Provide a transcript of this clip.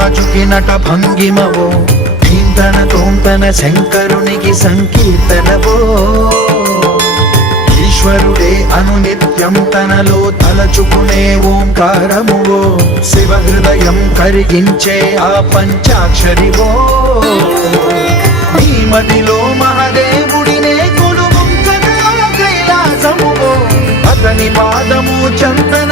నటరాజుకి నట భంగిమవో, కీర్తన తోంతన శంకరునికి సంకీర్తనవో. ఈశ్వరుడే అనునిత్యం తనలో తలచుకునే ఓంకారమువో, శివ హృదయం కరిగించే ఆ పంచాక్షరివో. నీ మదిలో మహాదేవుడినే కొలువుంచగా కైలాసమువో, అతని పాదము చందన